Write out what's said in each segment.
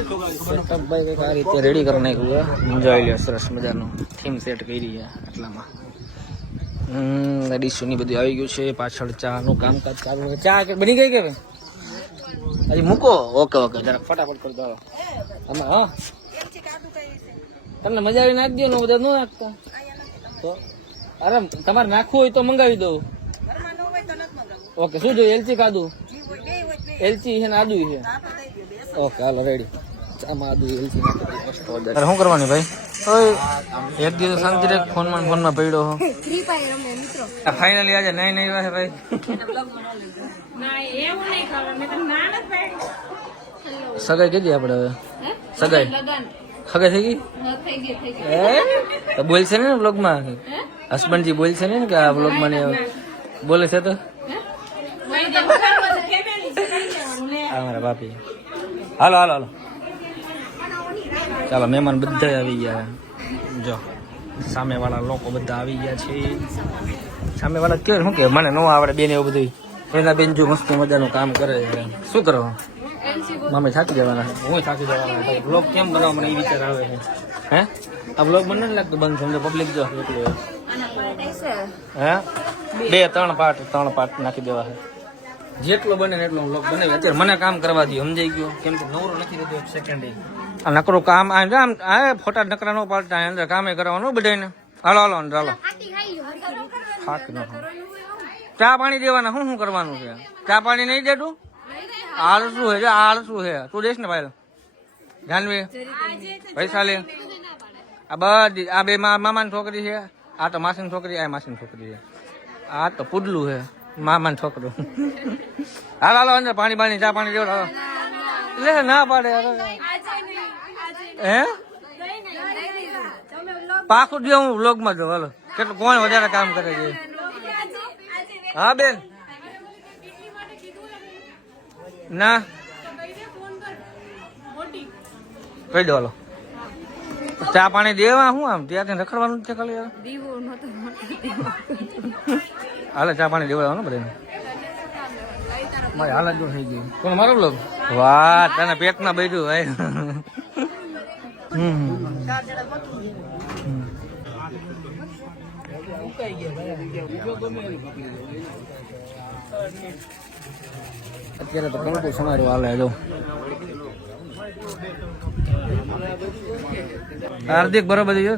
ભાઈ કંઈક આ રીતે રેડી કરી નાખ્યું જોઈ લે સરસ મજાનું થીમ સેટ કરી છે આટલામાં ડીશોની બધું આવી ગયું છે પાછળ ચાનું કામકાજ ચાલુ છે ચા બની ગઈ કે હજી મૂકો ઓકે ઓકે જરાક ફટાફટ કરી દો આમાં હા તમને મજા આવી નાખી દો ને બધા ન નાખતા તો અરે તમારે નાખવું હોય તો મંગાવી દઉં ઓકે શું જોઈએ એલચી કાદુ એલચી છે ને આદુ છે ઓકે હાલો રેડી આમાં આદુ એલચી નાખી શું કરવાની ભાઈ એક દિવસ શાંતિ રે ફોનમાં પડ્યો હો ફાઇનલી આજે નહીં વાસે ભાઈ સગાઈ કીધી આપણે હવે સગાઈ થઈ ગઈ બોલશે ને બ્લોગમાં હસબન્ડજી બોલશે ને કે આ બ્લોગમાં ને બોલે છે તો મારા બાપી હાલો ચાલો મહેમાન બધા આવી ગયા જો સામે વાળા લોકો બધા આવી ગયા છે સામે વાળા કેવું શું કે મને ન આવડે બેન એવું બધું એના બેન જો મસ્ત મજાનું કામ કરે છે શું કરો મામે થાકી જવાના હું થાકી જવાના બ્લોગ કેમ બનાવવા મને એ વિચાર આવે છે હે આ બ્લોગ મને નથી લાગતું બંધ સમજો પબ્લિક જો એટલું હે 2-3 પાર્ટ નાખી દેવા છે જેટલો બને ને એટલો બ્લોગ બનાવી અત્યારે મને કામ કરવા દો સમજાઈ ગયો કેમ કે નવરો નથી રહેતો એક સેકન્ડ આ નકરું કામ આમ આ ફોટા નકરા નો પાડતા અંદર કામે કરવાનું બધાને હાલો ચા પાણી દેવાના શું કરવાનું છે ચા પાણી નહીં દેતું આળસું છે તું દેશ ને ભાઈ જાનવી પૈસા લે આ બધી આ બે મામાની છોકરી છે આ તો માસીની છોકરી આ માસીની છોકરી છે આ તો પુડલું છે મામાનું છોકરું હાલો અંદર પાણી ચા પાણી દેવો લે ના પાડે હે પાકું દે હું વ્લોગમાં જો હાલો કેટલું કોણ વધારે કામ કરે છે હા બેન ના કહી દો હાલો ચા પાણી દેવા શું આમ ત્યાંથી રખડવાનું છે ખાલી હાલે ચા પાણી દેવડાવવાનું બધાને મારી હાલત જો થઈ ગઈ કોણ મારો બ્લોગ વાહ તને પેટમાં બેઠું ભાઈ અત્યારે તો કંકુ સમારોહ હાલે જો હાર્દિક બરોબર જો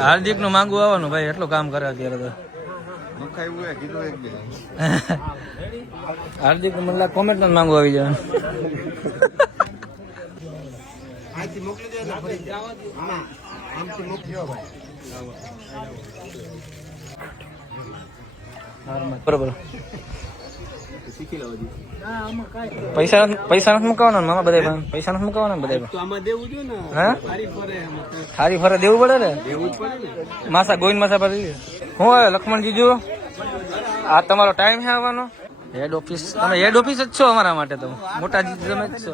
હાર્દિક નું માંગવું આવવાનું ભાઈ એટલું કામ કરે અત્યારે તો હાર્દિક નું મને કોમેન્ટ નું માંગવું આવી જવાનું બરોબર પૈસા નથી મુકાવાના મામા બધા પૈસા નથી મુકાવાના બધા હારી ફરે દેવું પડે ને માસા ગોવિંદ માસા પર હું હવે લક્ષ્મણજી જો આ તમારો ટાઈમ છે આવવાનો હેડ ઓફિસ તમે હેડ ઓફિસ જ છો અમારા માટે તો મોટા તમે જ છો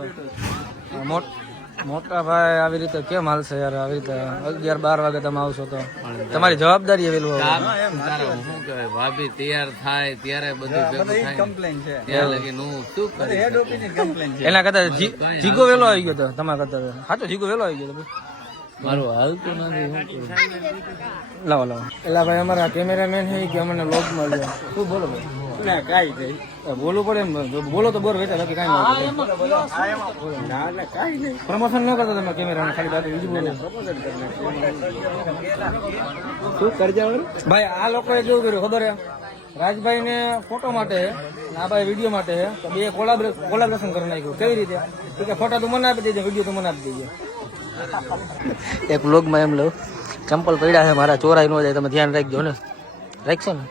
મોટા ભાઈ આવી રીતે કેમ હાલશે યાર આવી રીતે 11-12 વાગે તમે આવશો તો તમારી જવાબદારી એવેલું ભાભી તૈયાર થાય ત્યારે બધું એના કરતા જીગો વેલો આવી ગયો હતો તમારા કરતા સાચો જીગો વેલો આવી ગયો હતો મારું હાલતું નથી લાવો એલા ભાઈ અમારા કેમેરામેન છે કે અમને લોક મળ્યો શું બોલો ભાઈ કઈ બોલવું પડે એમ બોલો તો બોર વેચા બાકી કઈ નહીં પ્રમોશન ન કરતા તમે કેમેરા ખાલી બાકી બીજું બોલો શું કરજા ભાઈ આ લોકોએ કેવું કર્યું ખબર હે રાજભાઈ ને ફોટો માટે આ ભાઈ વિડીયો માટે છે તો બે કોલાબરેશન કરી નાખ્યું કેવી રીતે કે ફોટા તો મને આપી દેજે વિડીયો તો મને આપી દેજે એક વ્લોગમાં એમ લો ચંપલ પડ્યા છે મારા ચોરાઈ ન જાય તમે ધ્યાન રાખજો ને રાખશો ને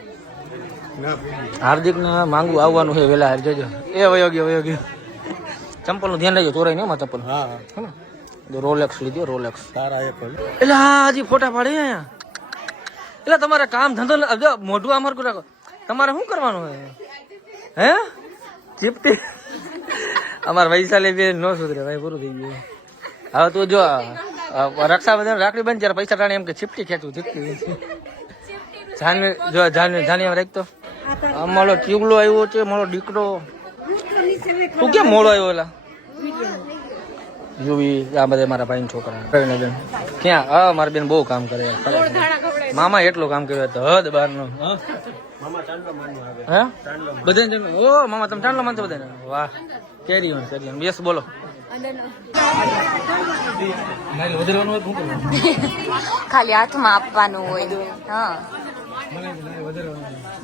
હાર્દિક ને માંગવું આવવાનું છે વેલા જોજો એ વયો ગયો ચંપલ નું ધ્યાન રાખજો ચોરાઈ નહીં ચંપલ રોલેક્સ લીધો રોલેક્સ એટલે હા હજી ફોટા પાડે અહીંયા એટલે તમારે કામ ધંધો મોઢું આમર રાખો તમારે શું કરવાનું હે ચીપટી અમારા વૈશાલી બેન ન સુધરે ભાઈ પૂરું થઈ ગયું હવે તું જો રક્ષાબંધન રાખડી બંધ ત્યારે પૈસા ટાણે એમ કે ચીપટી ખેંચું ચીપટી જાની એમ રાખતો અમારો ચીગલો આવ્યો છે મારો દીકરો તું કેમ મોડો આવ્યો એલા યુવી આ બધા મારા ભાઈ છોકરા બેન ક્યાં હા મારી બેન બહુ કામ કરે મામા એટલું કામ કર્યું તો હદ બાર નો હે બધા ઓ મામા તમે ચાંદલો માનતો બધાને વાહ કેરી બેસ બોલો ખાલી હાથમાં આપવાનું હોય હા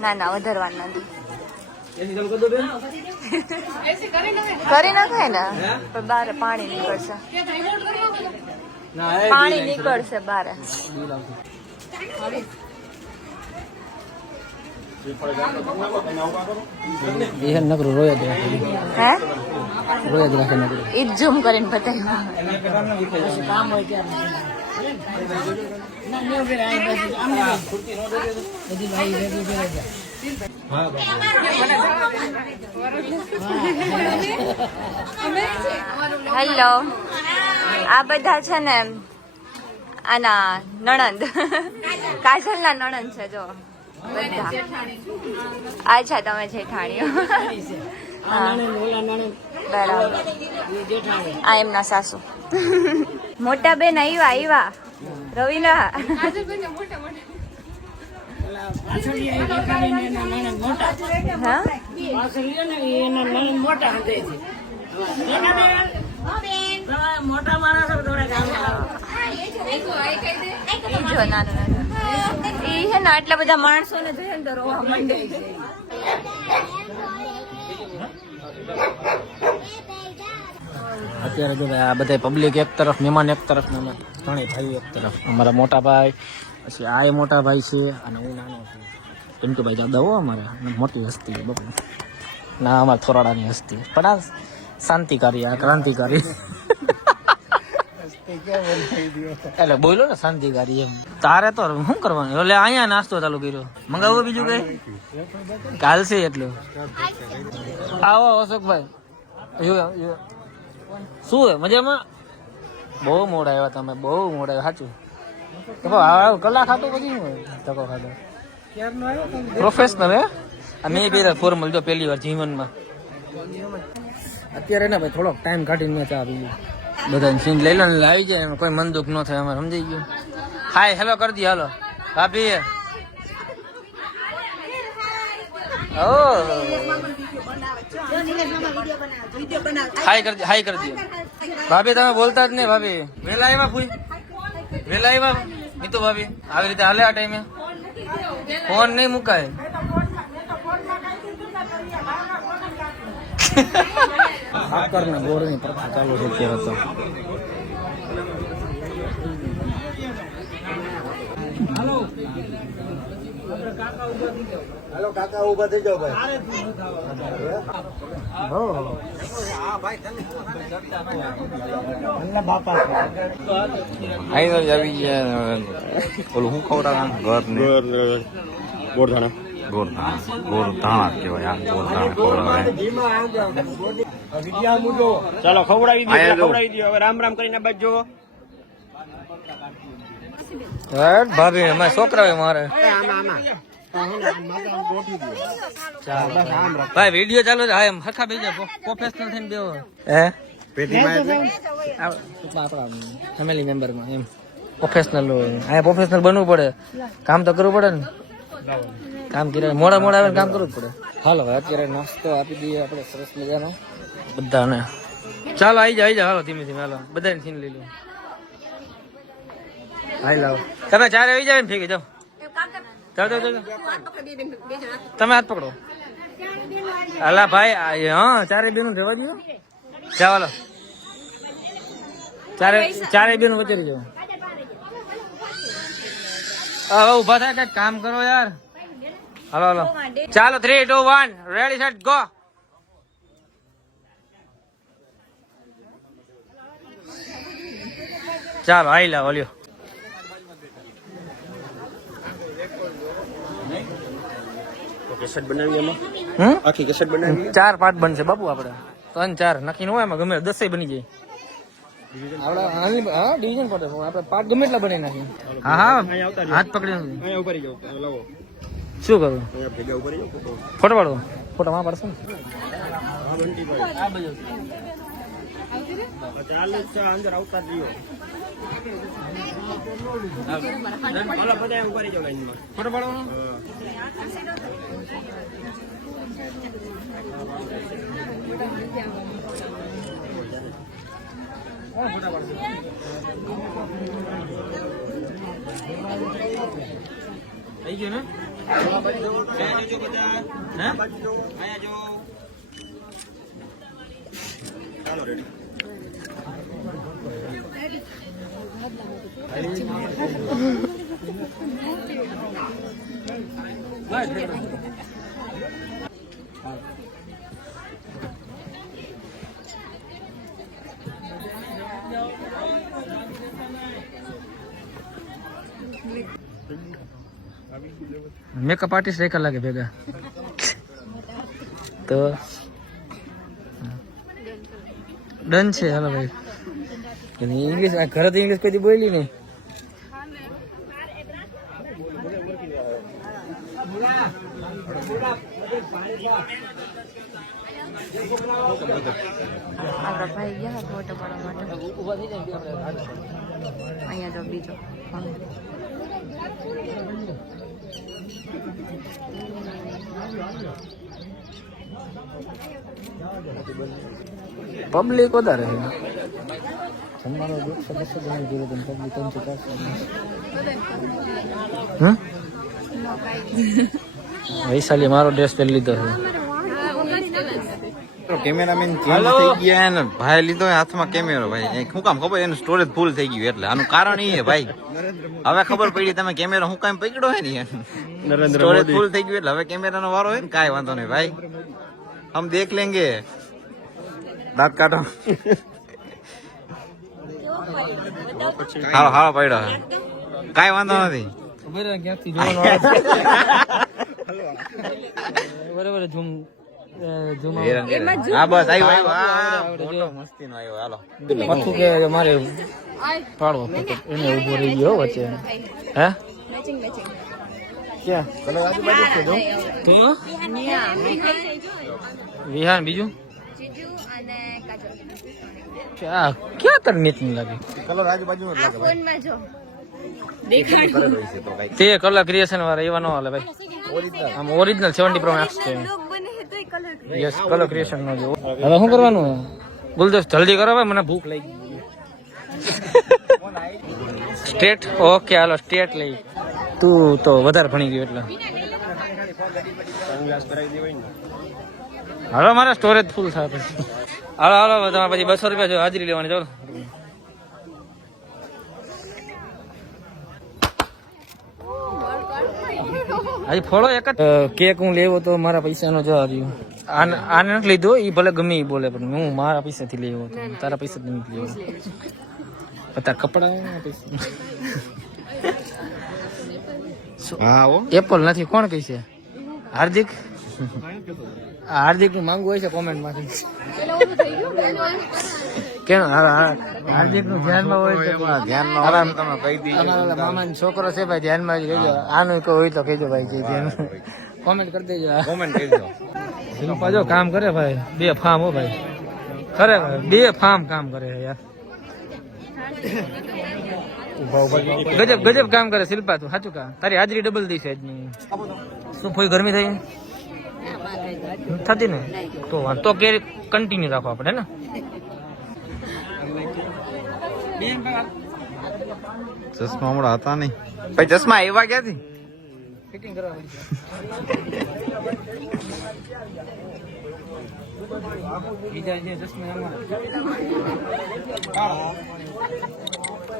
ના ના વધારવાનું નથી કરી નાખાય ને પણ બાર પાણી નીકળશે પાણી નીકળશે બાર નકરું રોય જ હે રોય જ રાખે નકરું ઈ ઝૂમ કરીને બતાવ્યું હેલો આ બધા છે ને આના નણંદ કાજલ ના નણંદ છે જો બધા અચ્છા તમે જેઠાણીઓ બરાબર આ એમના સાસુ મોટા બેન આવ્યા રવિના જો નાનું એ છે ને આટલા બધા માણસો ને જોઈએ ને તો રોવા માંડે અત્યારે જો આ બધા પબ્લિક એક તરફ મહેમાન એક તરફ મહેમાન ત્રણેય ભાઈ એક તરફ અમારા મોટા ભાઈ પછી આ એ મોટા ભાઈ છે અને હું નાનો છું પિન્ટુભાઈ દાદા હો અમારે મોટી હસ્તી બપોર ના અમારા થોરાડાની હસ્તી પણ આ શાંતિકારી આ ક્રાંતિકારી એટલે બોલો ને શાંતિકારી એમ તારે તો શું કરવાનું એટલે અહીંયા નાસ્તો ચાલુ કર્યો મંગાવો બીજું કઈ કાલશે એટલું આવો અશોકભાઈ શું હે મજામાં બહુ મોડા આવ્યા તમે બહુ મોડા આવ્યા સાચું કલાક ખાતો પછી શું હોય ધક્કો ખાતો પ્રોફેશનલ હે મેં બી ફોર્મલ જો પહેલી વાર જીવનમાં અત્યારે ને ભાઈ થોડોક ટાઈમ કાઢીને ચા પીએ બધાને સીન લઈ લો ને આવી જાય કોઈ મન દુઃખ ન થાય અમારે સમજાઈ ગયું હાય હેલો કરી દઈએ હાલો ભાભી હાય કરી દઈએ ભાભી તમે બોલતા જ નહીં ભાભી વેલા આવ્યા ફૂઈ વેલા આવ્યા મીતુ ભાભી આવી રીતે હાલે આ ટાઈમે ફોન નહીં મુકાય આકરના ગોળની પ્રથા ચાલુ છે અત્યારે તો હાલો કાકા ઉભા થઈ જાઓ ભાઈ આવી ગયા ઓલું શું ખવડાવવાનું ઘર ગોરધાણા ગોરધાણા કહેવાય આ ગોરધાણા ચાલો ખવડાવી દો હવે રામ રામ કરીને બાદ જોવો ભાભી અમારે છોકરા મારે ભાઈ વિડીયો ચાલુ છે હા એમ હરખા બેજા પ્રોફેશનલ થઈને બેવો હે આપણા ફેમિલી મેમ્બરમાં એમ પ્રોફેશનલ હોય અહીંયા પ્રોફેશનલ બનવું પડે કામ તો કરવું પડે ને કામ કર્યા મોડા મોડા આવે કામ કરવું જ પડે હાલો ભાઈ અત્યારે નાસ્તો આપી દઈએ આપણે સરસ મજાનો બધાને ચાલો આવી જાઓ હાલો ધીમે ધીમે હાલો બધાને સીન લઈ લો હાઈ લાવો તમે ચારે આવી જાય ને ઠીક જાઓ જાઓ તમે હાથ પકડો અલા ભાઈ હા ચારે બેનું જવા દો જાઓ હાલો ચારે બેનું વચ્ચે જાઓ હવે ઉભા થાય કઈક કામ કરો યાર હાલો હાલો ચાલો 3, 2, 1 રેડી સેટ ગો ચાલો આઈ લાવો લ્યો કેસેટ બનાવી એમાં આખી કેસેટ બનાવી 4 પાર્ટ બનશે બાપુ આપણે 3-4 નક્કી ન હોય એમાં ગમે 10 બની જાય હા ડિવિઝન પડે આપણે પાર્ટ ગમે એટલા બનાવી નાખીએ હા હાથ પકડી અહીંયા ઉભા રહી જાઓ લાવો શું કરું અહીંયા ભેગા ઉભા રહી જાઓ ફોટો પાડો ફોટો માં પાડશો ને આ બાજુ ચાલુ જ છે, અંદર આવતા જ રહ્યો. ઓલા બધા એમ કરી જાવ લાઈનમાં. ફોટો પાડવાનો ફોટા પાડજો થઈ ગયું ને અહીંયા જોજો બધા. હે અહીંયા જો. ચાલો રેડી. મેકઅપ આર્ટિસ્ટ એક લાગે ભેગા તો ડન છે. હાલો ભાઈ ઇંગ્લિશ ઘરે તો ઇંગ્લિશ કોઈ બોલી નહીં. આપણા ભાઈ ગયા ફોટો પાડવા માટે. અહીંયા જો બીજો પબ્લિક વધારે છે. જમવાનો 200 જણા જોડે પબ્લિક 300-400. વૈશાલી મારો ડ્રેસ પહેરી લીધો છે. કેમેરામેન ચેન્જ થઈ ગયા ને ભાઈ લીધો હાથમાં કેમેરો. ભાઈ શું કામ ખબર, એનું સ્ટોરેજ ફૂલ થઈ ગયું એટલે આનું કારણ એ ભાઈ હવે ખબર પડી તમે કેમેરો શું કામ પકડ્યો હે ને સ્ટોરેજ ફૂલ થઈ ગયું એટલે હવે કેમેરાનો વારો હોય ને કાંઈ વાંધો નહીં ભાઈ, હમ દેખ લેંગે. દાંત કાઢો. હાલો હાલો પડ્યો કાંઈ વાંધો નથી. ખબર ક્યાંથી જોવાનો બરાબર ઝૂમ હા બસ આવ્યો મસ્તી નો આવ્યો. હાલો પાછું કે મારે પાડવો ફોટો એને ઉભો રહી ગયો વચ્ચે. હે ક્યાં કલર આજુબાજુ છે તો વિહાન બીજું ક્યાં ક્યાં તર નીચ નહીં લાગે કલર આજુબાજુ નો લાગે ભાઈ. તે કલર ક્રિએશન વાળા એવા નો હાલે ભાઈ. આમ ઓરિજિનલ 70 પ્રો મેક્સ છે. યસ કલર ક્રિએશન નો જો. હવે શું કરવાનું ગુલદોસ જલ્દી કરો ભાઈ, મને ભૂખ લાગી ગઈ. સ્ટેટ ઓકે હાલો સ્ટેટ લઈ. તું તો વધારે ભણી ગયો એટલે હાલો મારા સ્ટોરેજ ફૂલ થાય પછી. હાલો હાલો તમારે પછી 200 રૂપિયા જો હાજરી લેવાની. ચાલો આજે ફોળો એક જ કેક હું લેવો તો મારા પૈસાનો જવા રહ્યો. આને નથી લીધો, એ ભલે ગમે એ બોલે પણ હું મારા પૈસાથી લેવો હતો, તારા પૈસા નથી લેવો. તારા કપડા હા એપલ નથી કોણ કહી છે? હાર્દિક હાર્દિક નું માંગવું હોય છે કોમેન્ટ માંથી. કેમ હાર્દિક નું ધ્યાનમાં હોય તમે કહી દીધું. મામા છોકરો છે ભાઈ, ધ્યાનમાં જ કહેજો. આનું કોઈ હોય તો કહેજો ભાઈ, જે ધ્યાન કોમેન્ટ કરી દેજો. કોમેન્ટ કરી દો. શિલ્પા જો કામ કરે ભાઈ, 2 ફાર્મ હો ભાઈ, ખરેખર 2 ફાર્મ કામ કરે યાર. ગજબ ગજબ કામ કરે શિલ્પા, તું સાચું કામ. તારી હાજરી ડબલ દી છે આજની. શું કોઈ ગરમી થઈ થતી ને તો વાંધો કે કન્ટિન્યુ રાખો આપણે ને. ચશ્મા હમણાં હતા નહીં ભાઈ, ચશ્મા આવ્યા ક્યાંથી? ફિટિંગ કરવા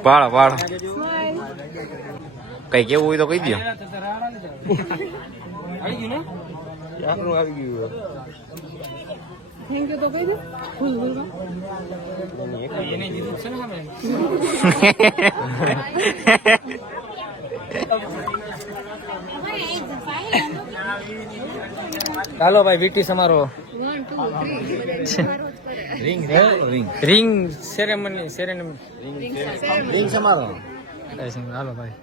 પાડો પાડો કઈ કેવું હોય તો કહી દો. આવી ગયું ને આપણું આવી ગયું. થેન્ક યુ તો કહી દે. એને દીધું છે ને સામે. ચાલો ભાઈ વીટી સમારોહ. Ring ring ring ceremony ring સમારો. હાલો ભાઈ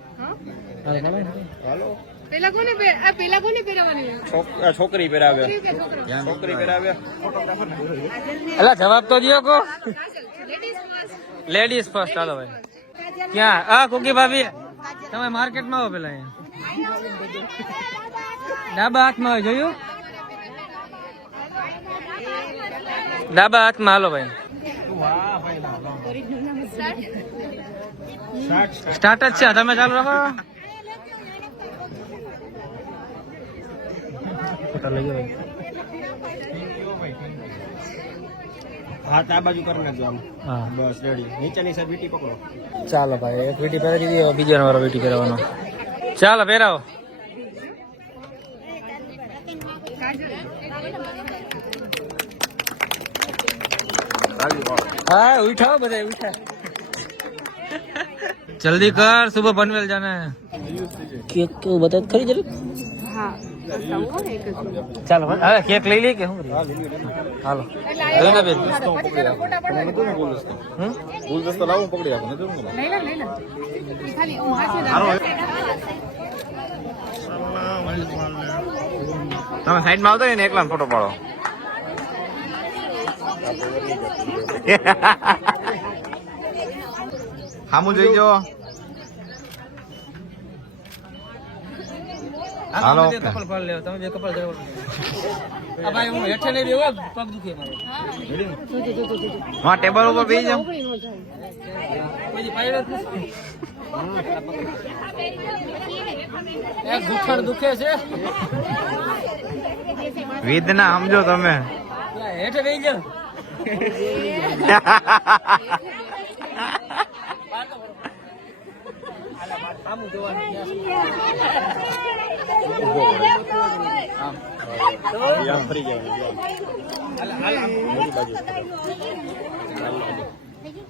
હાલો છોકરી પહેરાવે છોકરી પહેરાવે અલા જવાબ તો દિયો કો લેડીઝ ફર્સ્ટ ચાલો ભાઈ ક્યાં આ કુકી ભાભી તમે માર્કેટમાં આવો પેલા ડાબા હાથમાં હોય જોયું ડાબા હાથમાં હાલો ભાઈ સ્ટાર્ટ જ છે તમે ચાલુ રાખો હાથ આ બાજુ કરી નાખજો આમ હા બસ રેડી નીચેની સાઈડ વીટી પકડો ચાલો ભાઈ એક વીટી પહેરાવી દીધી બીજા વાળો વીટી પહેરાવવાનો ચાલો પહેરાવો હા ઉઠાઓ બધા ઉઠા जल्दी कर सुबह पनवेल जाना है केक को बता खरी जरूर हाँ चलो अरे केक ले ली के हूं हालो ले ना बेन ગુલદસ્તો લાવું પકડી રાખો ને ખાલી હાથે તમે સાઈડ માં આવતા ને એકલા ફોટો પાડો હામુ જોઈજો હાલો કપલ પાડ લેવો તમે બે કપલ કરો આ ભાઈ હું હેઠે નહીં બેહો પગ દુખે મારો હા ટેબલ ઉપર બેસી જાવ કોઈ પાડ્યો એક ગુઠણ દુખે છે વેદના સમજો તમે હેઠે બેસી જાવ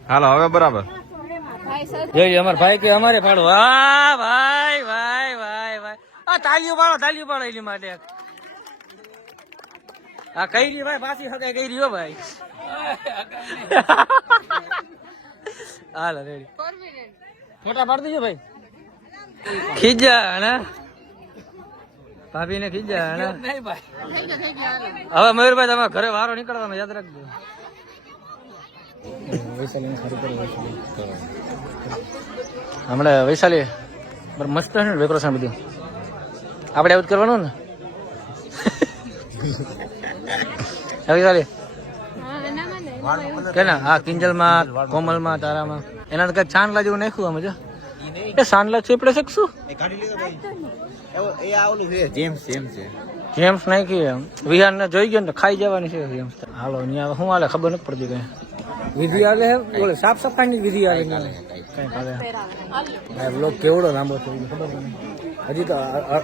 હાલો હવે બરાબર જોઈ અમાર ભાઈ કે અમારે પાડો વાહ ભાઈ ભાઈ ભાઈ ભાઈ આ તાલીઓ પાડો એની માટે આ કઈ રહી ભાઈ પાછી હગાઈ કઈ રહ્યો ભાઈ હાલો રેડી ફોટા પાડી દીજો ભાઈ ખીજા ને ભાભી ને ખીજા ને હવે મયુરભાઈ તમારા ઘરે વારો નીકળવાનો યાદ રાખજો હમણાં વૈશાલી મસ્ત છે ને ડેકોરેશન બધું આપણે આવું જ કરવાનું ને વૈશાલી કે ના હા કિંજલમાં કોમલમાં તારામાં એના તો કઈ ચાંદલા જેવું નાખ્યું અમે જો એ સાંડલા ચેપડે શકશું જેમ્સ નાખી વિહાર ને જોઈ ગયો ને ખાઈ જવાની છે જેમ્સ હાલો અહીંયા શું હાલે ખબર નથી પડતી કઈ વિધિ આવે બોલે સાફ સફાઈ ની વિધિ આવે બ્લોગ કેવડો લાંબો થયો ખબર નહીં હજી તો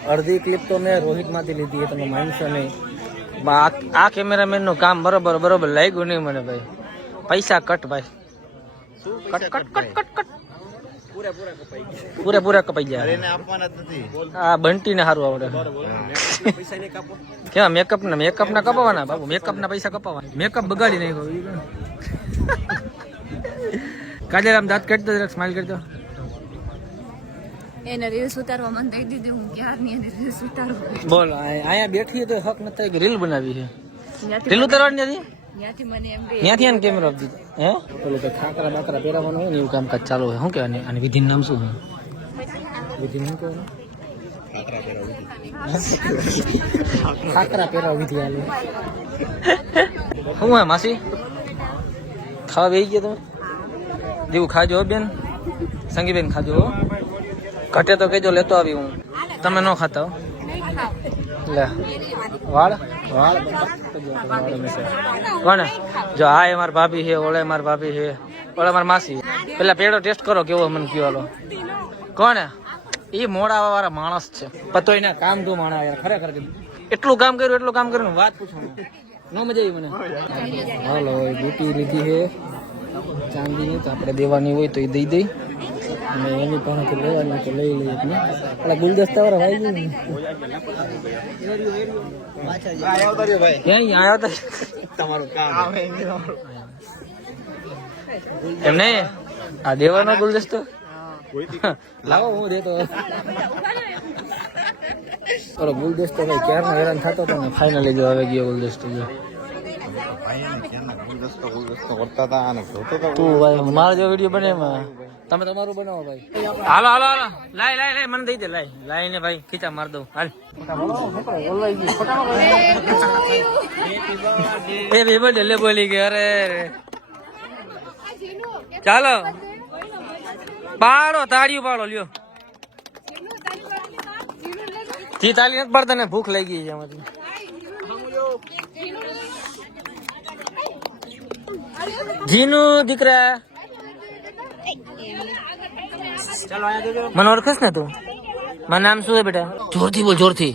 અડધી ક્લિપ તો મેં રોહિત માંથી લીધી તમે માનશો નહીં આ કેમેરામેન નું કામ બરોબર લાગ્યું નહીં મને ભાઈ પૈસા કટ ભાઈ કટ પૂરેપૂરા કપાઈ ગયા આ બંટી ને સારું આવડે કેવા મેકઅપ ના કપાવાના બાબુ મેકઅપ ના પૈસા કપાવાના મેકઅપ બગાડી નાખ્યો કાજલ આમ દાંત કાઢતો જરાક સ્માઈલ કરતો એને રીલ્સ ઉતારવા મન દઈ દીધી હું ક્યારની એને રીલ્સ ઉતારવા બોલ અહીંયા બેઠી તો હક નથી કે રીલ બનાવી છે રીલ ઉતારવાની નથી ત્યાંથી મને એમ કે ત્યાંથી આને કેમેરો આપી દીધો હે પેલું કઈ ખાકરા બાકરા પહેરાવાનું હોય ને એવું કામકાજ ચાલુ હોય શું કહેવાય આની વિધિનું નામ શું હોય વિધિનું શું કહેવાનું ખાકરા પહેરાવ વિધિ હાલે શું હોય માસી ખાવા બેસી ગયા તમે દેવું ખાજો બેન સંગીબેન ખાજો ઘટે તો કેજો લેતો આવી હું તમે ન ખાતા લે વાળ કોને જો આ એ મારી ભાભી છે ઓલે મારી ભાભી છે ઓલે મારી માસી પેલા પેડો ટેસ્ટ કરો કેવો મને કયો હાલો કોને એ મોડા વાળા માણસ છે પતો એના કામ તો માણા યાર ખરેખર એટલું કામ કર્યું વાત પૂછો ન મજા આવી મને હાલો બુટી લીધી છે ચાંદીની તો આપણે દેવાની હોય તો એ દઈ દઈ અને એની પાસેથી લેવાની તો લઈ લઈએ એટલે ગુલદસ્તા વાળા ભાઈ એમ નહીં આ દેવાનો ગુલદસ્તો લાવો હું દેતો ઓલો ગુલદસ્તો ભાઈ ક્યારનો હેરાન થતો હતો ને ફાઇનલી જો આવી ગયો ગુલદસ્તો જો ગુલદસ્તો કરતા હતા અને જોતો તો તું ભાઈ મારો જો વિડીયો બને એમાં તમે તમારું બનાવો ભાઈ હાલો હાલો હાલો લાય મને દઈ દે લાય ને ભાઈ ખીચા માર દઉં હાલ હેપી બર્થડે લે બોલી ગઈ અરે ચાલો પાડો તાળીઓ પાડો લ્યો જી તાળી નથી પાડતા ને ભૂખ લાગી છે એમાંથી જીનું દીકરા મને ઓળખસ ને તું મારું નામ શું છે બેટા જોરથી બોલ જોરથી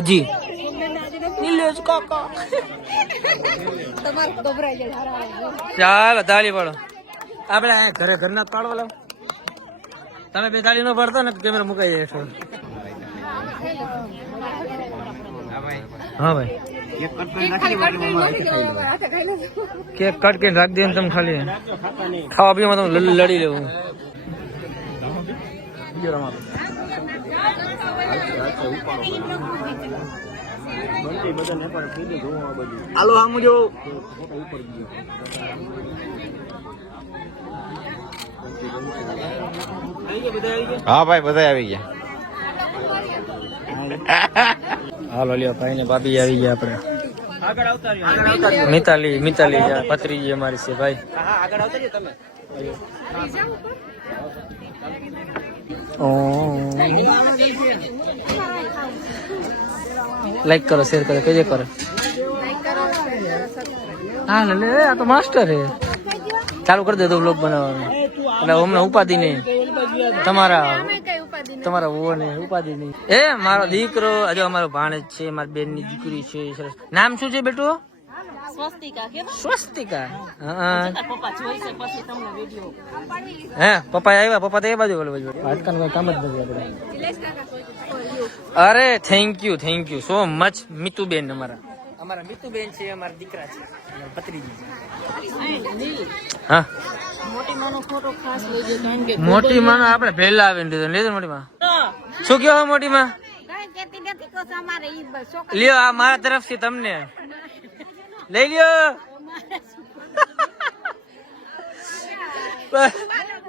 હજી નિલેશ કાકા ચાલો તાળી પાડો આપડે ઘરે ઘરના જ પાડવા લાવ તમે બે તાળી નો પાડતો ને કેમેરા મુકાઈ જાય છો હા ભાઈ કેક કટ કરીને રાખ દે તમે ખાલી ખાવા પીવામાં તમે લડી લેવું હાલો આમ જો હા ભાઈ બધા આવી ગયા હાલો લ્યો ભાઈ ને ભાભી આવી ગયા આપણે મિતાલી પત્રીજી અમારી છે ભાઈ લાઈક કરો શેર કરો કઈ કરો હા લે આ તો માસ્ટર હે ચાલુ કરી દે તો બ્લોગ બનાવવાનું એટલે હમણાં ઉપાધિ નહીં તમારા વો ને ઉપાધિ નહીં એ મારો દીકરો હજુ અમારો ભાણેજ છે મારી બેન ની દીકરી છે સરસ નામ શું છે બેટું સ્વસ્તિકા હે પપ્પા આવ્યા પપ્પા તો એ બાજુ આજકાલ કઈ કામ જ નથી અરે થેન્ક યુ સો મચ મીતુબેન અમારા મીતુબેન છે અમારા દીકરા છે ભત્રીજી હા મોટી માં આપણે પહેલા આવીને લીધો લેજો મોટી માં શું કહો મોટી માં લ્યો આ મારા તરફથી તમને લઈ લ્યો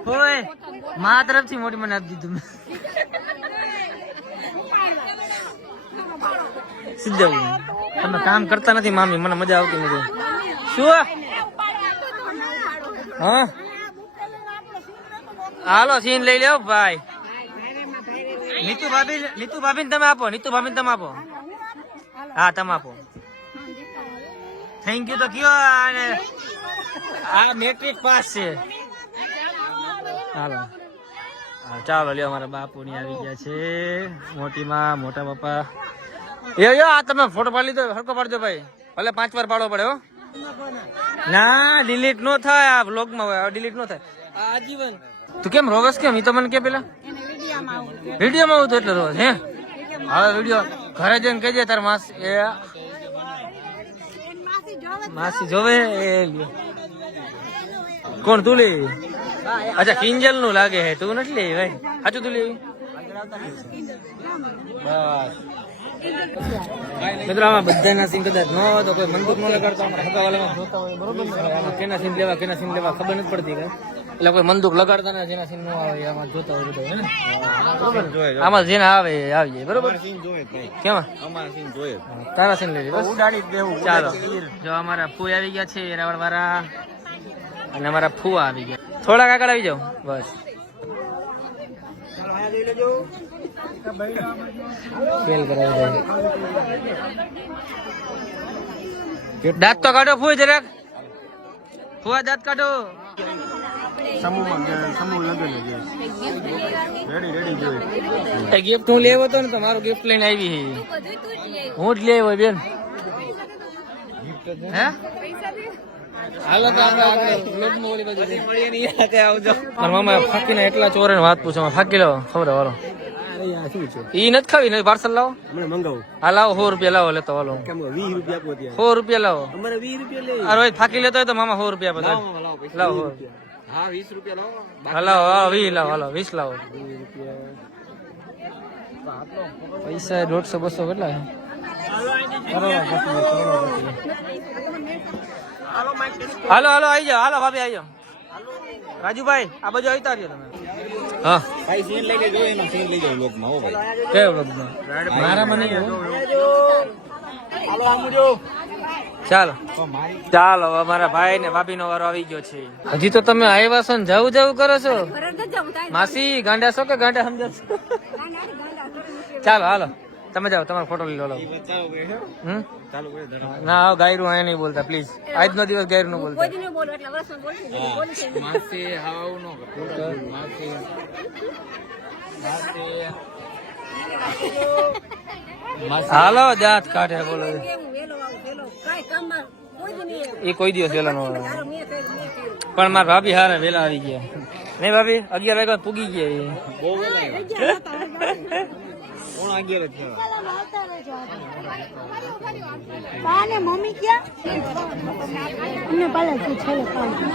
હોય મારા તરફથી મોટી મને આપી દીધું સીધા તમે કામ કરતા નથી મામી મને મજા આવતી નથી શું હા હાલો સીન લઈ લ્યો ભાઈ નીતુ ભાભી ને તમે આપો હા તમે આપો થેન્ક યુ તો કયો આ મેટ્રિક પાસ છે હાલો ચાલો લ્યો અમારા બાપુ ની આવી ગયા છે મોટી માં મોટા પપ્પા યો આ તમે ફોટો પાડી લીધો હરકો પાડજો ભાઈ ભલે 5 વાર પાડવો પડે હો ના ડિલીટ નો થાય આ વ્લોગ માં ડિલીટ નો થાય આજીવન તું કેમ રોગસ કેમ ઈ તો મને કે પેલા વિડીયો માં આવું તો એટલે રોજ હે હવે વિડીયો ઘરે જઈને કહેજે તાર માસી જોવે એ કોણ તું લે અચ્છા કિંજલ નું લાગે હે તું નથી લે ભાઈ સાચું તું લે બસ મિત્રો આમાં બધાના સીન કદાચ ન હોય તો કોઈ બંદૂક ન લગાડતો હગાવાલામાં જોતા હોય બરોબર ને આમાં કેના સીન લેવા ખબર નથી પડતી કઈ એટલે કોઈ બંદૂક લગાડતા ને જેના સીન ન આવે આમાં જોતા હોય બધા ને બરોબર આમાં જેના આવે આવી જાય બરોબર કેમાં તારા સીન લઈ બસ ચાલો જો અમારા ફૂ આવી ગયા છે રાવણ વાળા અને અમારા ફૂવા આવી ગયા થોડાક આગળ આવી જાવ બસ ફેલ કરાવી દે દાંત તો કાઢો ફૂ જરાક ફૂવા દાંત કાઢો ગિફ્ટ હું લેવો હતો ને તો મારો ગિફ્ટ લઈને આવી હું જ લેવો બેન હે હાલો તો આપણે બ્લોગમાં ઓલી બાજુ મળીએ નહીં આવજો મારા મામા ફાકીને એટલા ચોરે વાત પૂછો ફાકી લો ખબર હાલો ઈ નથી ખાવી નહીં પાર્સલ લાવો હા લાવો 100 રૂપિયા લાવો લેતો હાલો 100 રૂપિયા લાવો અરે ફાકી લેતો હોય તો મામા 100 રૂપિયા બધા લાવો હા 20 રૂપિયા લાવો હાલો 20 લાવો હાલો 20 લાવો પૈસા 150 200 કેટલા છે? હાલો હાલો આવી જાઓ, હાલો ભાભી આવી જાઓ. રાજુભાઈ આ બાજુ આવતા રહ્યો તમે. હા ભાઈ સીન લઈ લેજો, એનો સીન લઈ જાવ લોકમાં. હો ભાઈ કેવો બ્લોગમાં? મારા મને ચાલો ચાલો હવે મારા ભાઈ ને ભાભી નો વારો આવી ગયો છે. હજી તો તમે આવ્યા છો ને જવું જવું કરો છો. માસી ગાંડા છો કે ગાંડા સમજો છો? ચાલો હાલો તમે જાઓ, તમારો ફોટો લઈ લો. ના હવે ગાયરું અહીંયા નહીં બોલતા પ્લીઝ. આજનો દિવસ ગાયરું નું બોલતા. માસી હાવ નો માસી હાલો દાંત કાઢે બોલો. એ કોઈ દિવસ વેલા નો આવે, પણ મારા ભાભી હારે વેલા આવી ગયા. નહીં ભાભી 11 વાગ્યા પૂગી ગયા. બહુ વેલા કોણ 11 થયા?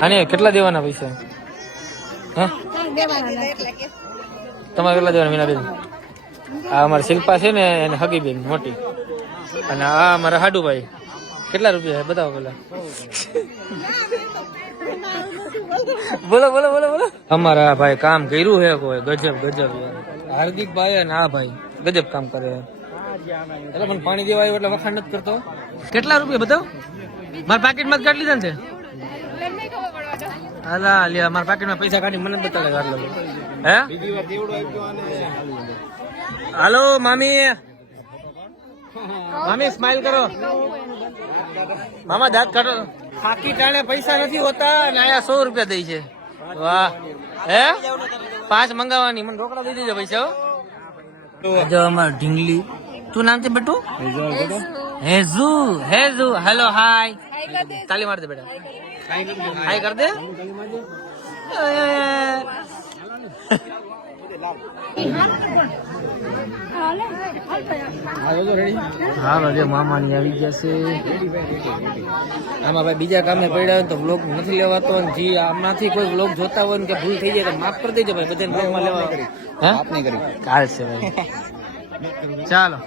અને કેટલા દેવાના પૈસા? હા તમારે કેટલા દેવાના મીનાબેન? આ અમારી શિલ્પા છે ને એને હગી બેન મોટી, અને આ અમારા હાડુભાઈ. કેટલા રૂપિયા છે બતાવો પેલા. બોલો બોલો બોલો બોલો. અમારા ભાઈ કામ કર્યું છે કોઈ ગજબ ગજબ. હાર્દિક ભાઈ અને આ ભાઈ ગજબ કામ કરે. એટલે મને પાણી દેવા આવ્યું એટલે વખાણ નથી કરતો. કેટલા રૂપિયા બતાવો? મારા પાકીટમાં જ કાઢી લીધા ને. હાલા લ્યા મારા પાકીટમાં પૈસા કાઢી મને બતાવે કાઢ લો. હે હાલો મામી, મામી સ્માઈલ કરો. મામા દાંત કાઢો. પાકી ટાણે પૈસા નથી હોતા અને આયા 100 રૂપિયા દઈ છે. વાહ હે 5 મંગાવવાની. મને રોકડા દઈ દેજો પૈસા. જો અમાર ઢીંગલી. તું નામ છે બેટુ? હેઝુ. હેઝુ હેલો હાય. તાલી માર દે બેટા. હાય કર દે. હા ભાઈ મામાની આવી ગયા છે. આમાં ભાઈ બીજા કામે પડ્યા હોય તો વ્લોગ નથી લેવાતો. જી આમાંથી કોઈ વ્લોગ જોતા હોય ને કે ભૂલ થઈ જાય તો માફ કરી દેજો ભાઈ. બધાને વ્લોગમાં લેવા કાલ છે ભાઈ. ચાલો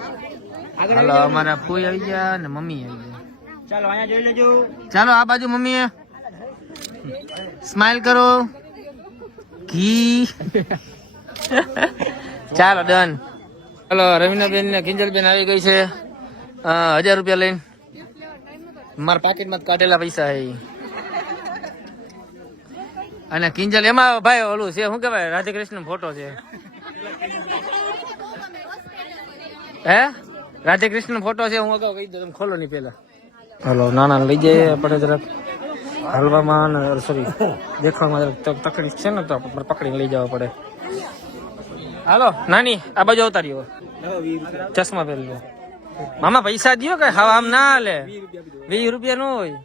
હાલો અમારા ફોઈ આવી ગયા ને મમ્મી આવી ગયા. ચાલો અહીંયા જોઈ લેજો. ચાલો આ બાજુ મમ્મી સ્માઈલ કરો. ઘી ચાલો ડન. ચાલો રવિનાબેન ને કિંજલબેન આવી ગઈ છે 1000 રૂપિયા લઈને. મારા પાકીટમાં કાઢેલા પૈસા છે. અને કિંજલ એમાં ભાઈ ઓલું છે શું કેવાય રાધે કૃષ્ણ ફોટો છે. હે રાધે કૃષ્ણ ફોટો છે. હું અગાઉ કહી દઉં તમે ખોલો નહીં પેલા. હલો નાના લઈ જઈએ આપણે જરાક હલવામાં સોરી દેખવામાં જરાક તકલીફ છે ને તો પકડીને લઈ જવા પડે. હાલો નાની આ બાજુ આવતા રહ્યો. ચશ્મા પહેરી લો. મામા પૈસા દો કે હા આમ ના હાલે. 20 રૂપિયા નો હોય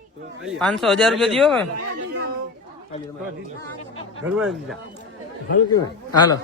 500 1000 રૂપિયા દો. હાલો